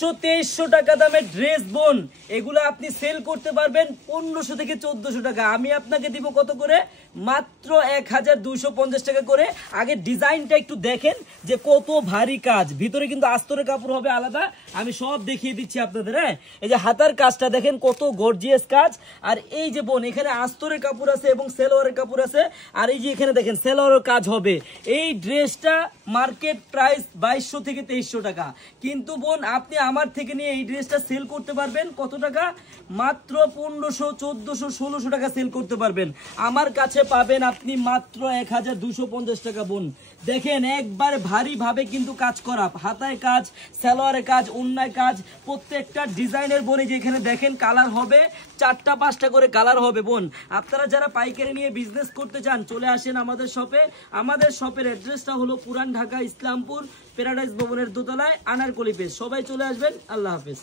2200 টাকা দামের ড্রেস বোন, এগুলো আপনি সেল করতে পারবেন 1500 থেকে 1400 টাকা। আমি আপনাকে দিব কত করে? মাত্র 1250 টাকা করে। আগে ডিজাইনটা একটু দেখেন যে কত ভারী কাজ, ভিতরে কিন্তু আস্তরের কাপড় হবে আলাদা, আমি সব দেখিয়ে দিচ্ছি আপনাদের। হ্যাঁ, এই যে হাতার কাজটা দেখেন কত গর্জিয়াস কাজ। আর এই যে বোন, এখানে আস্তরের কাপড় আছে এবং সেলোয়ারের কাপড় আছে। আর এই যে এখানে দেখেন সেলোয়ারের কাজ হবে। এই ড্রেসটা মার্কেট প্রাইস 2200 থেকে 2300 টাকা, কিন্তু বোন আপনি আমার থেকে নিয়ে এই ড্রেসটা সেল করতে পারবেন কত টাকা? মাত্র 1500, 1400, 1600 টাকা সেল করতে পারবেন। আমার কাছে পাবেন আপনি মাত্র 1250 টাকা। বোন দেখেন একবার ভারী ভাবে কিন্তু কাজ করা, হাতায় কাজ, সালোয়ারে কাজ, ওন্নায় কাজ, প্রত্যেকটা ডিজাইনের বোন এই যে এখানে দেখেন কালার হবে 4টা 5টা করে কালার হবে। বোন আপনারা যারা পাইকারি নিয়ে বিজনেস করতে চান চলে আসেন আমাদের শপে। আমাদের শপের অ্যাড্রেসটা হলো পুরান ঢাকা ইসলামপুর প্যারাডাইস ভবনের দোতলায় আনারকলি পেজ। সবাই চলে আসবেন। আল্লাহ হাফেজ।